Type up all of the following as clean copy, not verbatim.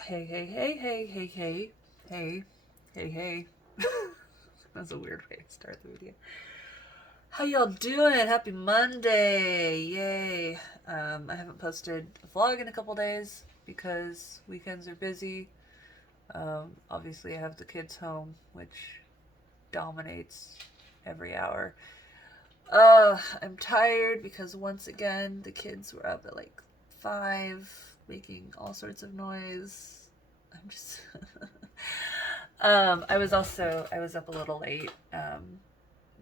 Hey. That's a weird way to start the video. How y'all doing? Happy Monday! Yay! I haven't posted a vlog in a couple days because weekends are busy. Obviously, I have the kids home, which dominates every hour. I'm tired because once again the kids were up at like 5, making all sorts of noise. I'm just I was up a little late,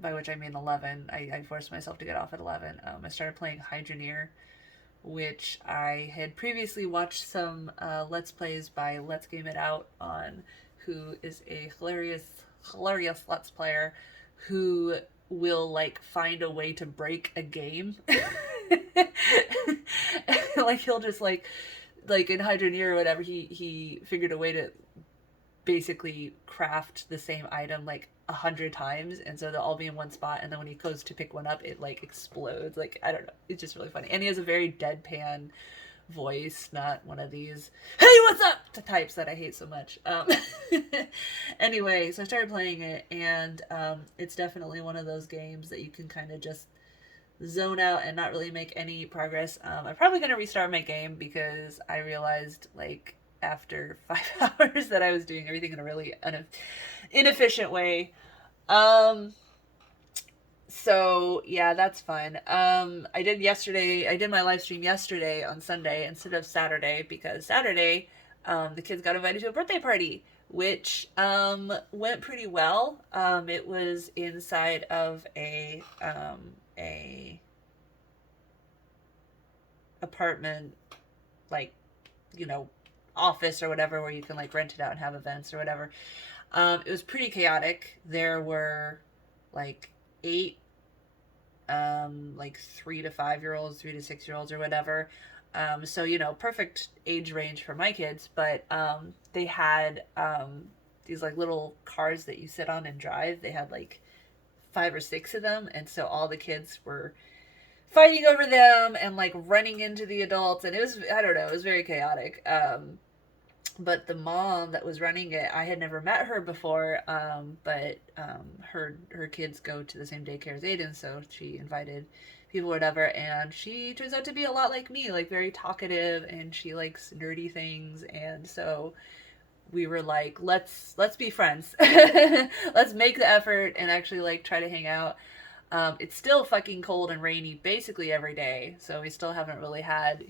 by which I mean 11. I forced myself to get off at 11. I started playing Hijuni, which I had previously watched some Let's Plays by Let's Game It Out on, who is a hilarious Let's Player who will like find a way to break a game. Like he'll just like in Hijuni or whatever, he figured a way to basically craft the same item like 100 times, and so they'll all be in one spot, and then when he goes to pick one up it like explodes. Like, I don't know, it's just really funny, and he has a very deadpan voice, not one of these "hey, what's up" to types that I hate so much. Anyway, so I started playing it, and it's definitely one of those games that you can kind of just zone out and not really make any progress. I'm probably going to restart my game because I realized like after 5 hours that I was doing everything in a really inefficient way. So yeah, that's fun. I did my live stream yesterday on Sunday instead of Saturday because Saturday, the kids got invited to a birthday party, which went pretty well. It was inside of a apartment, like, office or whatever, where you can like rent it out and have events or whatever. It was pretty chaotic. There were like 8 like 3 to 5-year-olds, 3 to 6-year-olds or whatever. So perfect age range for my kids, but they had these like little cars that you sit on and drive. They had like 5 or 6 of them, and so all the kids were fighting over them and like running into the adults, and it was, I don't know, it was very chaotic. But the mom that was running it, I had never met her before, but her kids go to the same daycare as Aiden, so she invited people, whatever, and she turns out to be a lot like me, like very talkative, and she likes nerdy things, and so we were like, let's be friends. Let's make the effort and actually like try to hang out. It's still fucking cold and rainy basically every day, so we still haven't really had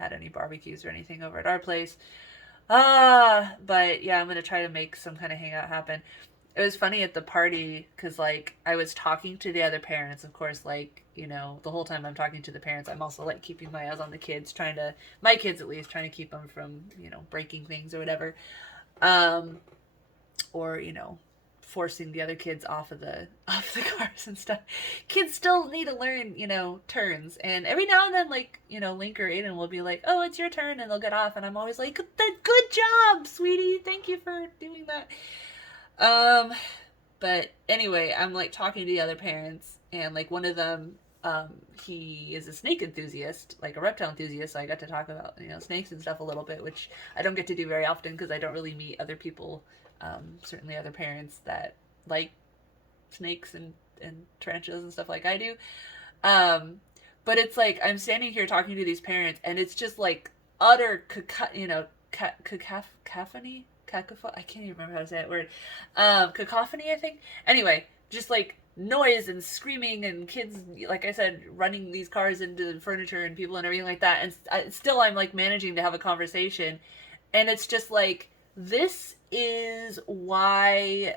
any barbecues or anything over at our place. But yeah, I'm gonna try to make some kind of hangout happen. It was funny at the party because like I was talking to the other parents, of course, like the whole time I'm talking to the parents, I'm also like keeping my eyes on the kids, my kids at least, trying to keep them from breaking things or whatever, or forcing the other kids off of the cars and stuff. Kids still need to learn, turns. And every now and then, like, Link or Aiden will be like, "Oh, it's your turn," and they'll get off, and I'm always like, "Good job, sweetie. Thank you for doing that." But anyway, I'm like talking to the other parents, and like one of them, he is a snake enthusiast, like a reptile enthusiast, so I got to talk about snakes and stuff a little bit, which I don't get to do very often because I don't really meet other people, certainly other parents that like snakes and tarantulas and stuff like I do. But it's like I'm standing here talking to these parents, and it's just like utter cacophony. I can't even remember how to say that word. Cacophony, I think. Anyway, just like noise and screaming and kids, like I said, running these cars into furniture and people and everything like that. And still, I'm like managing to have a conversation, and it's just like, this is why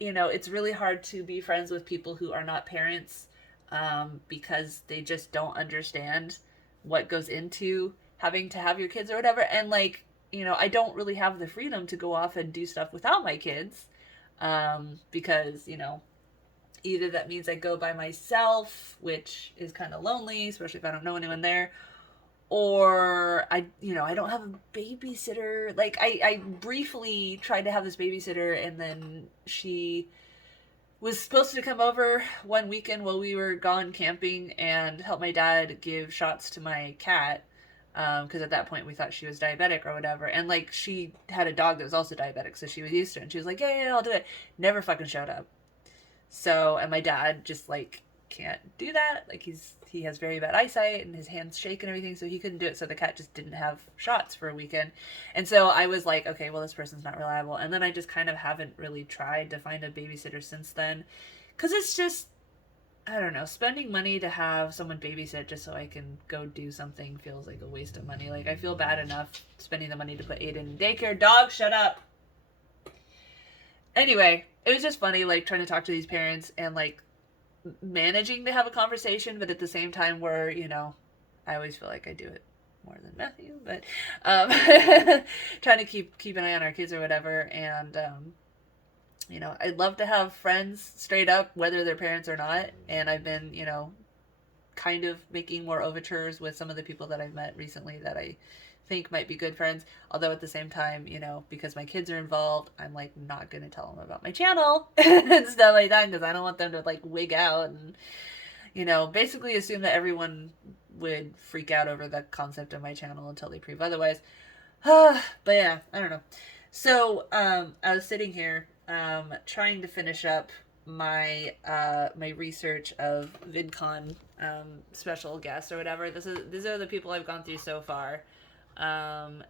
it's really hard to be friends with people who are not parents, because they just don't understand what goes into having to have your kids or whatever. And like, I don't really have the freedom to go off and do stuff without my kids, because either that means I go by myself, which is kind of lonely, especially if I don't know anyone there, or I don't have a babysitter. Like, I briefly tried to have this babysitter, and then she was supposed to come over one weekend while we were gone camping and help my dad give shots to my cat. because at that point we thought she was diabetic or whatever. And like she had a dog that was also diabetic, so she was used to it. And she was like, yeah, I'll do it. Never fucking showed up. So, and my dad just like can't do that. Like he has very bad eyesight and his hands shake and everything, so he couldn't do it. So the cat just didn't have shots for a weekend. And so I was like, okay, well, this person's not reliable. And then I just kind of haven't really tried to find a babysitter since then, because it's just, I don't know, spending money to have someone babysit just so I can go do something feels like a waste of money. Like, I feel bad enough spending the money to put Aiden in daycare. Dog, shut up. Anyway, it was just funny, like, trying to talk to these parents and, like, managing to have a conversation, but at the same time where, you know, I always feel like I do it more than Matthew, but trying to keep an eye on our kids or whatever. And you know, I'd love to have friends straight up, whether they're parents or not. And I've been, you know, kind of making more overtures with some of the people that I've met recently that I think might be good friends. Although at the same time, you know, because my kids are involved, I'm like not going to tell them about my channel and stuff like that, because I don't want them to like wig out and, you know, basically assume that everyone would freak out over the concept of my channel until they prove otherwise. But yeah, I don't know. So I was sitting here trying to finish up my my research of VidCon special guests or whatever. These are the people I've gone through so far, and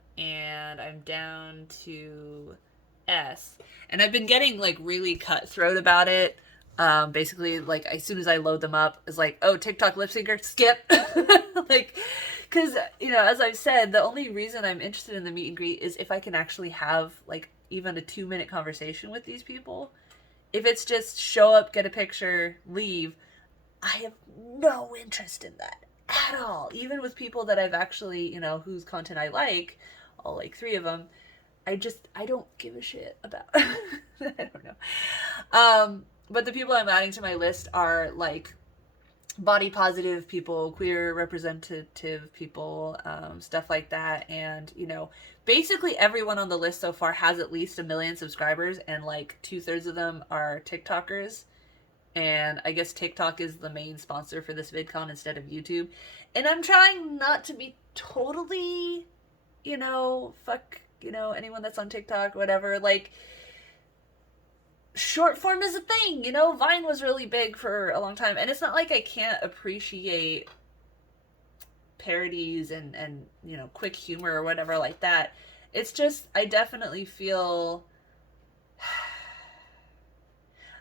I'm down to S, and I've been getting like really cutthroat about it. Basically, like as soon as I load them up, it's like, oh, TikTok lip syncer, skip. Like, because you know, as I've said, the only reason I'm interested in the meet and greet is if I can actually have like even a 2-minute conversation with these people. If it's just show up, get a picture, leave, I have no interest in that at all. Even with people that I've actually, you know, whose content I like, all like 3 of them, I don't give a shit about. I don't know. But the people I'm adding to my list are like body positive people, queer representative people, stuff like that. And, you know, basically everyone on the list so far has at least 1 million subscribers, and like 2/3 of them are TikTokers. And I guess TikTok is the main sponsor for this VidCon instead of YouTube. And I'm trying not to be totally, you know, fuck, you know, anyone that's on TikTok, whatever. Like, short form is a thing, you know? Vine was really big for a long time. And it's not like I can't appreciate parodies and you know, quick humor or whatever like that. It's just, I definitely feel...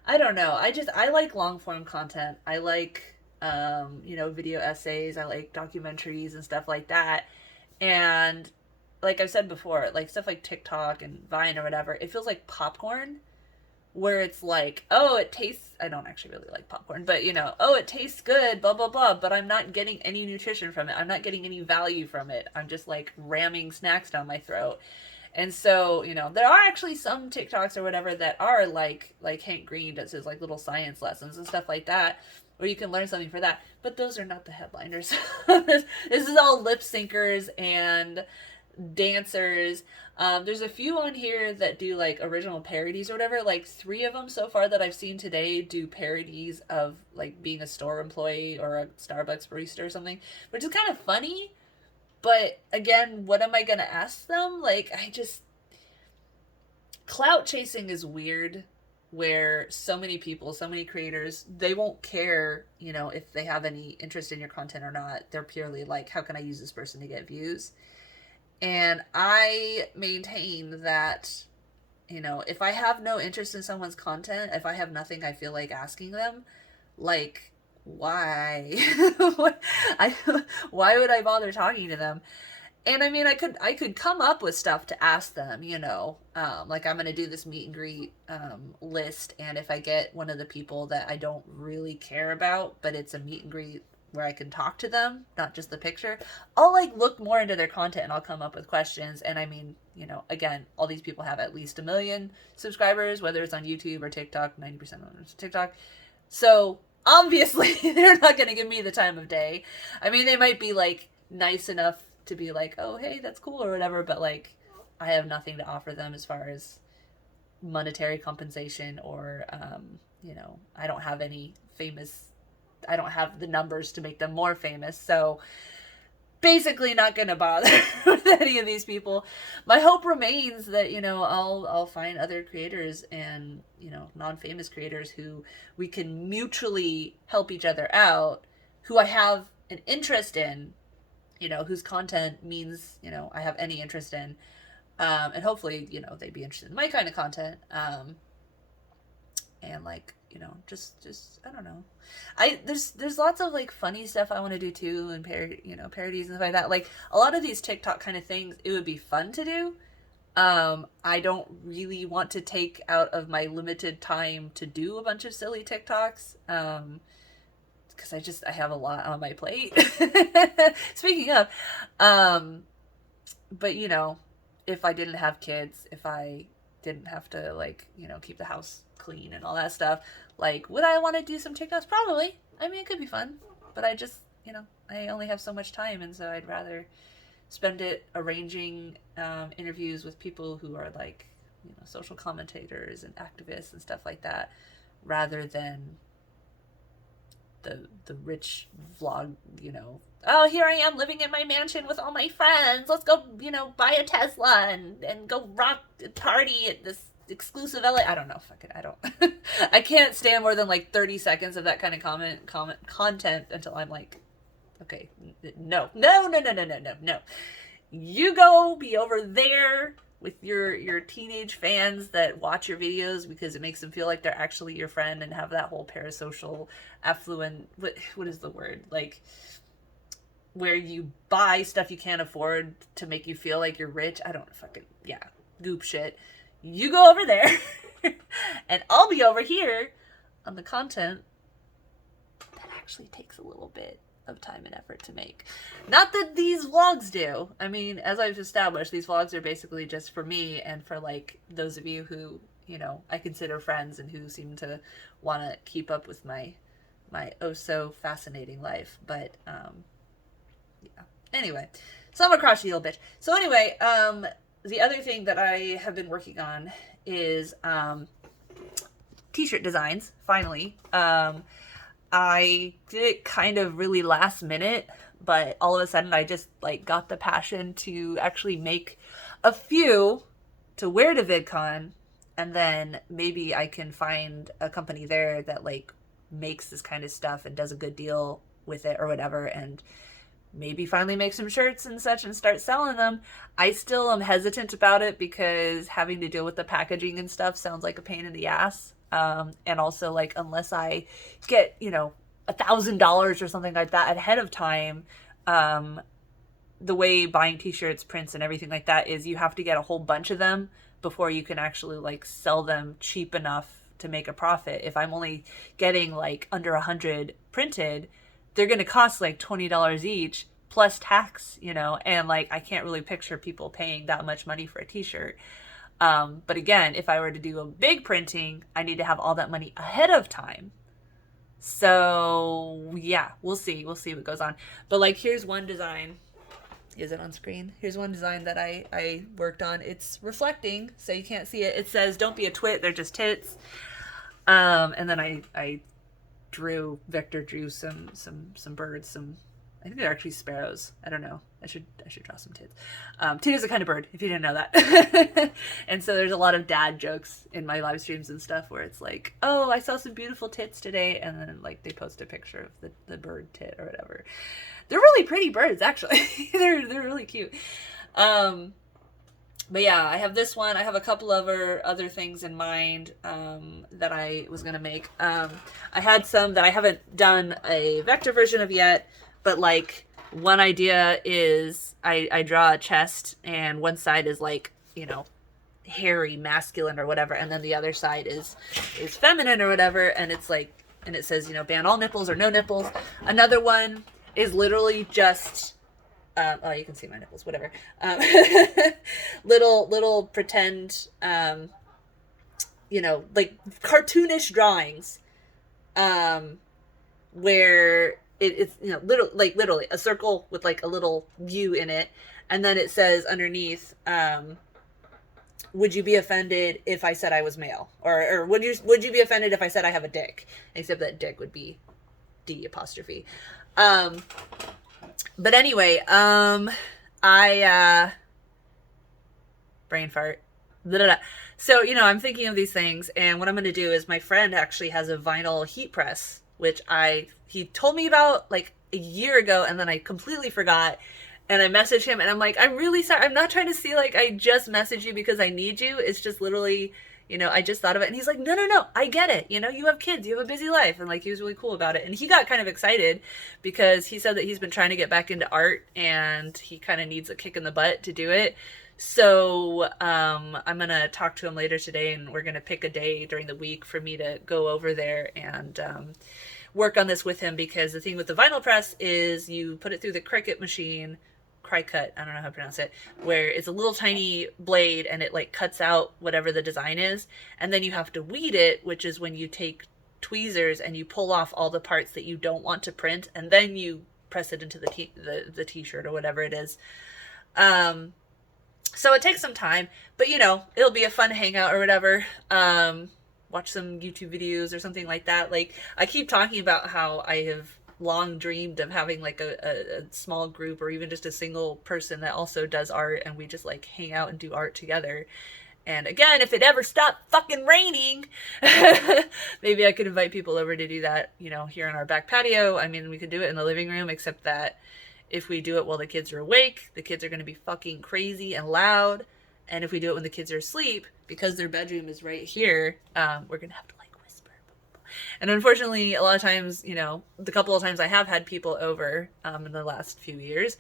I don't know. I like long form content. I like, you know, video essays. I like documentaries and stuff like that. And like I've said before, like stuff like TikTok and Vine or whatever, it feels like popcorn, where it's like, oh, it tastes, I don't actually really like popcorn, but you know, oh, it tastes good, blah, blah, blah, but I'm not getting any nutrition from it. I'm not getting any value from it. I'm just like ramming snacks down my throat. And so, you know, there are actually some TikToks or whatever that are like Hank Green does his like little science lessons and stuff like that, where you can learn something for that. But those are not the headliners. This is all lip syncers and dancers. There's a few on here that do like original parodies or whatever. Like 3 of them so far that I've seen today do parodies of like being a store employee or a Starbucks barista or something, which is kind of funny. But again, what am I going to ask them? Like, clout chasing is weird, where so many people, so many creators, they won't care, you know, if they have any interest in your content or not. They're purely like, how can I use this person to get views? And I maintain that, you know, if I have no interest in someone's content, if I have nothing I feel like asking them, like, why? Why would I bother talking to them? And I mean, I could come up with stuff to ask them, you know, like I'm going to do this meet and greet list. And if I get one of the people that I don't really care about, but it's a meet and greet where I can talk to them, not just the picture, I'll like look more into their content and I'll come up with questions. And I mean, you know, again, all these people have at least 1 million subscribers, whether it's on YouTube or TikTok. 90% of them are TikTok. So obviously they're not going to give me the time of day. I mean, they might be like nice enough to be like, oh, hey, that's cool or whatever, but like I have nothing to offer them as far as monetary compensation or, you know, I don't have any famous, I don't have the numbers to make them more famous. So basically not gonna bother with any of these people. My hope remains that, you know, I'll find other creators and, you know, non-famous creators who we can mutually help each other out, who I have an interest in, you know, whose content means, you know, I have any interest in, and hopefully, you know, they'd be interested in my kind of content, and like, you know, just I don't know. There's lots of like funny stuff I want to do too, and parodies and stuff like that. Like a lot of these TikTok kind of things, it would be fun to do. I don't really want to take out of my limited time to do a bunch of silly TikToks. Because I have a lot on my plate. Speaking of, but you know, if I didn't have kids, if I didn't have to like, you know, keep the house clean and all that stuff, like, would I want to do some TikToks? Probably. I mean, it could be fun, but I just, you know, I only have so much time, and so I'd rather spend it arranging interviews with people who are like, you know, social commentators and activists and stuff like that, rather than the rich vlog, you know, oh, here I am living in my mansion with all my friends. Let's go, you know, buy a Tesla and go rock a party at this exclusive LA. I don't know. Fuck it. I don't. I can't stand more than like 30 seconds of that kind of content until I'm like, okay, no. You go be over there with your teenage fans that watch your videos because it makes them feel like they're actually your friend, and have that whole parasocial, affluent, what is the word? Like, where you buy stuff you can't afford to make you feel like you're rich. I don't fucking, yeah, goop shit. You go over there and I'll be over here on the content that actually takes a little bit of time and effort to make. Not that these vlogs do. I mean, as I've established, these vlogs are basically just for me and for like those of you who, you know, I consider friends and who seem to want to keep up with my oh so fascinating life. But yeah. Anyway, so I'm a crotchety little bitch. So anyway, the other thing that I have been working on is t-shirt designs, finally. I did it kind of really last minute, but all of a sudden I just like got the passion to actually make a few to wear to VidCon, and then maybe I can find a company there that like makes this kind of stuff and does a good deal with it or whatever, and maybe finally make some shirts and such and start selling them. I still am hesitant about it because having to deal with the packaging and stuff sounds like a pain in the ass. And also, like, unless I get, you know, $1,000 or something like that ahead of time, the way buying t-shirts, prints, and everything like that is you have to get a whole bunch of them before you can actually, like, sell them cheap enough to make a profit. If I'm only getting, like, under 100 printed, they're going to cost, like, $20 each, plus tax, you know, and, like, I can't really picture people paying that much money for a t-shirt. But again, if I were to do a big printing, I need to have all that money ahead of time. So yeah, we'll see what goes on. But like, here's one design. Is it on screen? Here's one design that I worked on. It's reflecting, so you can't see it. It says, "Don't be a twit, they're just tits." And then I Vector drew some birds, I think they're actually sparrows. I don't know. I should draw some tits. Tit is a kind of bird, if you didn't know that. And so there's a lot of dad jokes in my live streams and stuff where it's like, oh, I saw some beautiful tits today, and then like they post a picture of the bird tit or whatever. They're really pretty birds, actually. they're really cute. But yeah, I have this one. I have a couple of other things in mind that I was gonna make. I had some that I haven't done a vector version of yet. But like, one idea is I draw a chest, and one side is like, you know, hairy, masculine or whatever, and then the other side is feminine or whatever, and it's like, and it says, you know, ban all nipples or no nipples. Another one is literally just oh, you can see my nipples, whatever. Little pretend, you know, like cartoonish drawings, where it's, you know, literally a circle with like a little view in it, and then it says underneath, would you be offended if I said I was male, or would you be offended if I said I have a dick, except that dick would be D apostrophe. But anyway, brain fart. Blah, blah, blah. So, I'm thinking of these things, and what I'm going to do is my friend actually has a vinyl heat press, which he told me about like a year ago, and then I completely forgot. And I messaged him, and I'm like, I'm really sorry. I'm not trying to see like I just messaged you because I need you. It's just literally, I just thought of it. And he's like, no, no, no, I get it. You have kids, you have a busy life. And like, he was really cool about it. And he got kind of excited because he said that he's been trying to get back into art, and he kind of needs a kick in the butt to do it. So I'm going to talk to him later today, and we're going to pick a day during the week for me to go over there and work on this with him, because the thing with the vinyl press is you put it through the Cricut machine, Cricut, I don't know how to pronounce it, where it's a little tiny blade and it like cuts out whatever the design is, and then you have to weed it, which is when you take tweezers and you pull off all the parts that you don't want to print, and then you press it into the t-shirt or whatever it is. So it takes some time, but it'll be a fun hangout or whatever. Watch some YouTube videos or something like that. Like, I keep talking about how I have long dreamed of having like a small group, or even just a single person that also does art, and we just like hang out and do art together. And again, if it ever stopped fucking raining, maybe I could invite people over to do that, here on our back patio. I mean, we could do it in the living room, except that if we do it while the kids are awake, the kids are going to be fucking crazy and loud. And if we do it when the kids are asleep, because their bedroom is right here, we're going to have to like whisper. And unfortunately, a lot of times, the couple of times I have had people over in the last few years,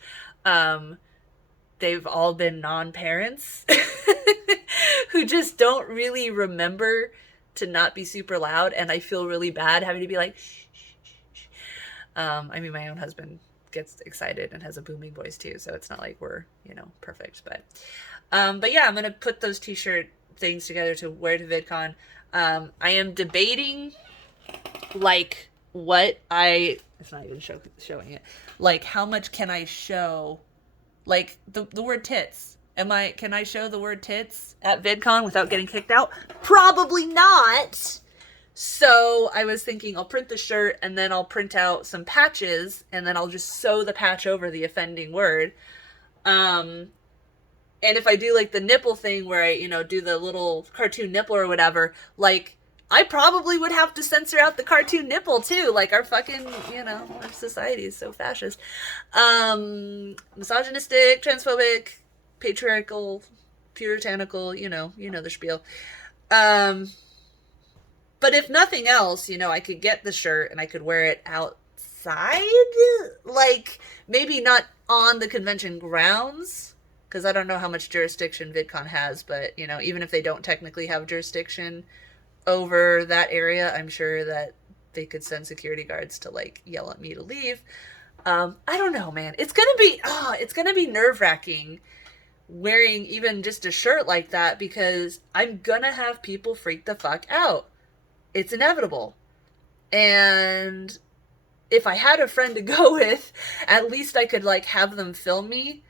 they've all been non-parents who just don't really remember to not be super loud. And I feel really bad having to be like, shh, shh, shh, shh. I mean, my own husband gets excited and has a booming voice too, so it's not like we're perfect, but yeah, I'm gonna put those t-shirt things together to wear to VidCon. I am debating like it's not even showing it, like how much can I show, like the word tits. Can I show the word tits at VidCon without getting kicked out? Probably not. So I was thinking I'll print the shirt, and then I'll print out some patches, and then I'll just sew the patch over the offending word. And if I do like the nipple thing where I, do the little cartoon nipple or whatever, like I probably would have to censor out the cartoon nipple too. Like our fucking, our society is so fascist. Misogynistic, transphobic, patriarchal, puritanical, you know the spiel. But if nothing else, I could get the shirt and I could wear it outside. Like, maybe not on the convention grounds, because I don't know how much jurisdiction VidCon has, but, even if they don't technically have jurisdiction over that area, I'm sure that they could send security guards to, like, yell at me to leave. I don't know, man. It's gonna be nerve-wracking wearing even just a shirt like that, because I'm gonna have people freak the fuck out. It's inevitable. And if I had a friend to go with, at least I could like have them film me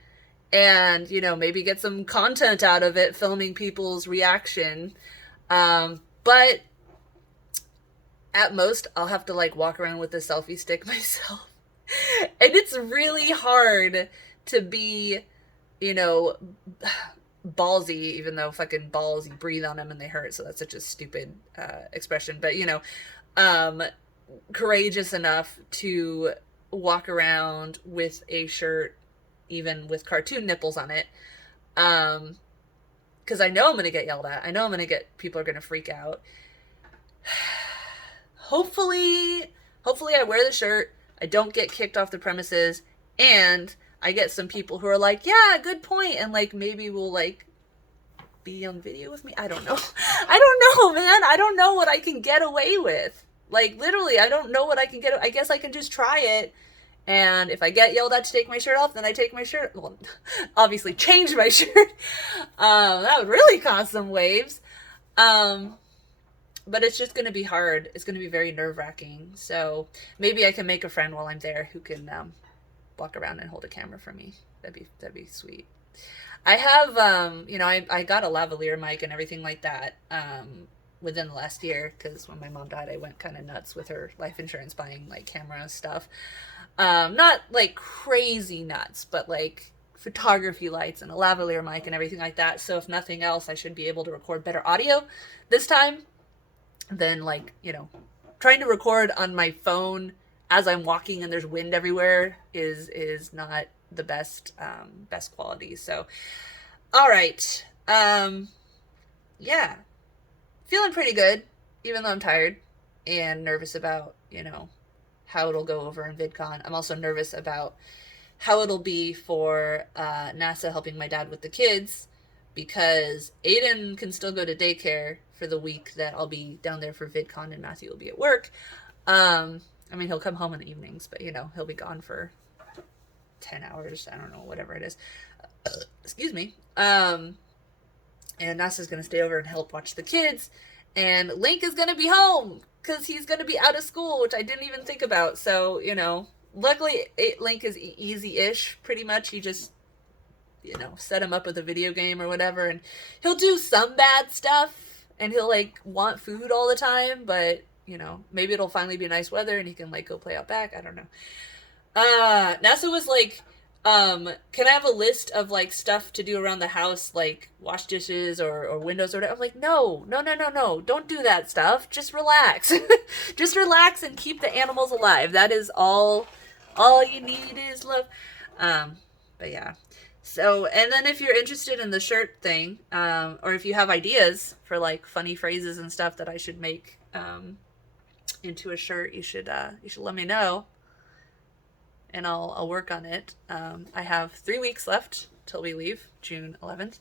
and, maybe get some content out of it, filming people's reaction. But at most I'll have to like walk around with a selfie stick myself. And it's really hard to be, ballsy, even though fucking balls, you breathe on them and they hurt, so that's such a stupid expression, but courageous enough to walk around with a shirt even with cartoon nipples on it, because I know I'm gonna get yelled at. I know people are gonna freak out. Hopefully I wear the shirt, I don't get kicked off the premises, and I get some people who are like, yeah, good point, and like maybe we'll like be on video with me. I don't know. I don't know, man. I don't know what I can get away with. Like, literally, I don't know what I can get. I guess I can just try it, and if I get yelled at to take my shirt off, then I take my shirt. Well, obviously change my shirt. That would really cause some waves. But it's just going to be hard. It's going to be very nerve-wracking. So maybe I can make a friend while I'm there who can walk around and hold a camera for me. That'd be sweet. I have, I got a lavalier mic and everything like that within the last year, because when my mom died, I went kind of nuts with her life insurance buying like camera stuff. Not like crazy nuts, but like photography lights and a lavalier mic and everything like that. So if nothing else, I should be able to record better audio this time than like, you know, trying to record on my phone as I'm walking and there's wind everywhere is not the best best quality. So all right. Yeah. Feeling pretty good, even though I'm tired and nervous about, you know, how it'll go over in VidCon. I'm also nervous about how it'll be for NASA helping my dad with the kids, because Aiden can still go to daycare for the week that I'll be down there for VidCon and Matthew will be at work. I mean, he'll come home in the evenings, but, you know, he'll be gone for 10 hours. I don't know, whatever it is. Excuse me. And NASA's going to stay over and help watch the kids. And Link is going to be home because he's going to be out of school, which I didn't even think about. So, you know, luckily Link is easy-ish, pretty much. He just, you know, set him up with a video game or whatever. And he'll do some bad stuff. And he'll, like, want food all the time. But, you know, maybe it'll finally be nice weather and he can, like, go play out back. I don't know. NASA was like, can I have a list of like stuff to do around the house, like wash dishes or windows or whatever? I'm like, no, don't do that stuff. Just relax. Just relax and keep the animals alive. That is all you need is love. But yeah. So, and then if you're interested in the shirt thing, or if you have ideas for like funny phrases and stuff that I should make, into a shirt, you should let me know. And I'll work on it. I have 3 weeks left till we leave, June 11th.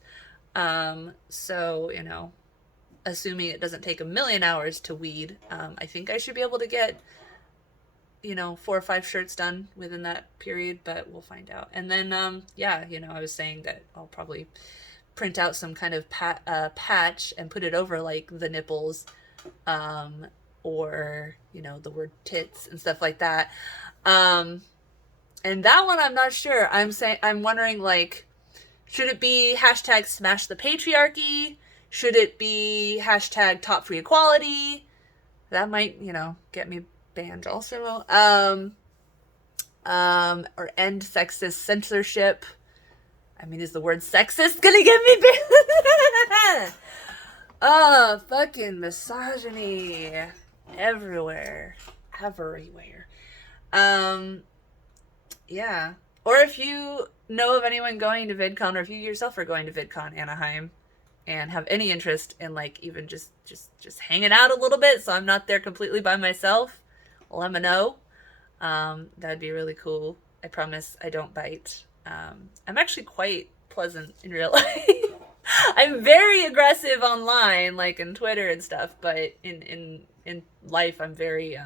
So, you know, assuming it doesn't take a million hours to weed, I think I should be able to get, you know, 4 or 5 shirts done within that period, but we'll find out. And then, yeah, you know, I was saying that I'll probably print out some kind of patch and put it over, like, the nipples, or, you know, the word tits and stuff like that. And that one, I'm not sure. I'm wondering, like, should it be hashtag smash the patriarchy? Should it be hashtag top free equality? That might, you know, get me banned also. Or end sexist censorship. I mean, is the word sexist gonna get me banned? Oh, fucking misogyny. Everywhere. Yeah. Or if you know of anyone going to VidCon, or if you yourself are going to VidCon Anaheim and have any interest in, like, even just hanging out a little bit so I'm not there completely by myself, let me know. That'd be really cool. I promise I don't bite. I'm actually quite pleasant in real life. I'm very aggressive online, like in Twitter and stuff, but in life I'm very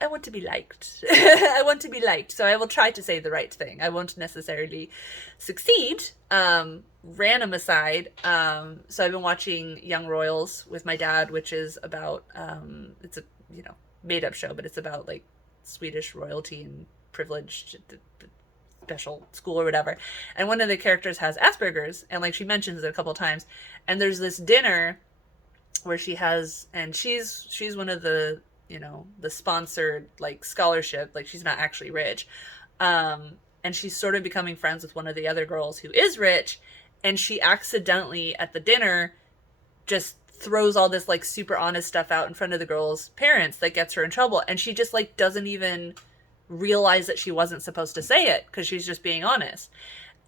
I want to be liked. I want to be liked, so I will try to say the right thing. I won't necessarily succeed. Random aside, so I've been watching Young Royals with my dad, which is about, it's a, you know, made up show, but it's about like Swedish royalty and privileged special school or whatever. And one of the characters has Asperger's, and like she mentions it a couple times. And there's this dinner where she has, and she's one of the, you know, the sponsored like scholarship, like she's not actually rich. And she's sort of becoming friends with one of the other girls who is rich, and she accidentally at the dinner just throws all this like super honest stuff out in front of the girl's parents that gets her in trouble, and she just like doesn't even realize that she wasn't supposed to say it because she's just being honest.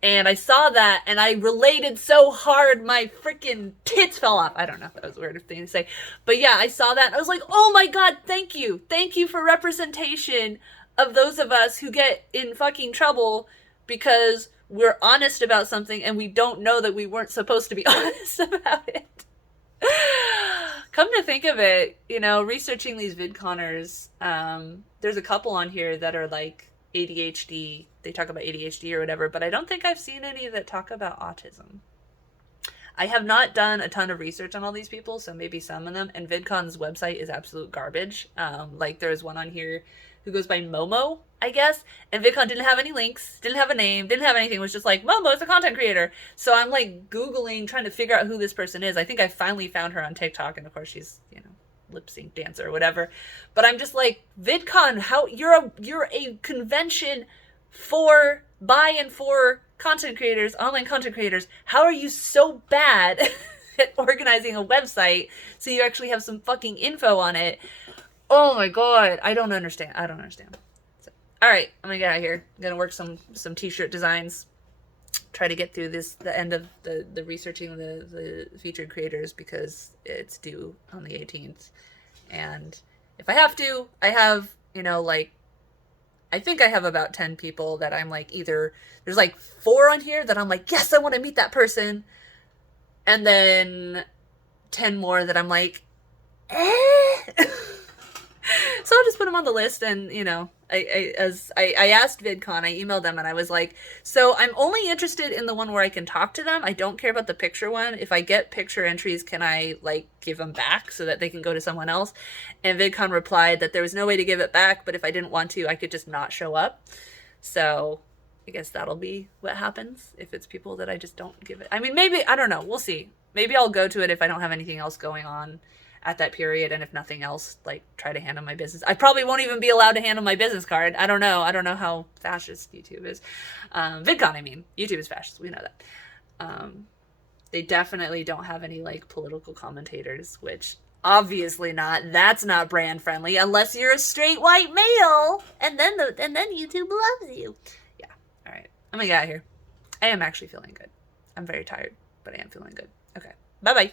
And I saw that and I related so hard, my freaking tits fell off. I don't know if that was a weird thing to say, but yeah, I saw that and I was like, oh my god, thank you for representation of those of us who get in fucking trouble because we're honest about something and we don't know that we weren't supposed to be honest about it. Come to think of it, you know, researching these VidConners, there's a couple on here that are like ADHD. They talk about ADHD or whatever, but I don't think I've seen any that talk about autism. I have not done a ton of research on all these people, so maybe some of them. And VidCon's website is absolute garbage. Like there's one on here who goes by Momo, I guess. And VidCon didn't have any links, didn't have a name, didn't have anything. It was just like, Momo is a content creator. So I'm like Googling, trying to figure out who this person is. I think I finally found her on TikTok. And of course she's, you know, lip sync dancer or whatever. But I'm just like, VidCon, how you're a convention by and for content creators, online content creators. How are you so bad at organizing a website so you actually have some fucking info on it? Oh my god, I don't understand. So, all right, I'm gonna get out of here. I'm gonna work some t-shirt designs. Try to get through the end of the researching the featured creators, because it's due on the 18th. And if I have to, I have, like, I think I have about 10 people that I'm like, either there's like 4 on here that I'm like, yes, I want to meet that person. And then 10 more that I'm like, eh. So I'll just put them on the list. And, I asked VidCon, I emailed them and I was like, so I'm only interested in the one where I can talk to them. I don't care about the picture one. If I get picture entries, can I like give them back so that they can go to someone else? And VidCon replied that there was no way to give it back, but if I didn't want to, I could just not show up. So I guess that'll be what happens if it's people that I just don't give it. I mean, maybe, I don't know. We'll see. Maybe I'll go to it if I don't have anything else going on at that period, and if nothing else, like, try to handle my business. I probably won't even be allowed to handle my business card. I don't know how fascist YouTube is. VidCon, I mean. YouTube is fascist. We know that. They definitely don't have any, like, political commentators, which obviously not. That's not brand friendly unless you're a straight white male, and then YouTube loves you. Yeah. All right. I'm gonna get out of here. I am actually feeling good. I'm very tired, but I am feeling good. Okay. Bye-bye.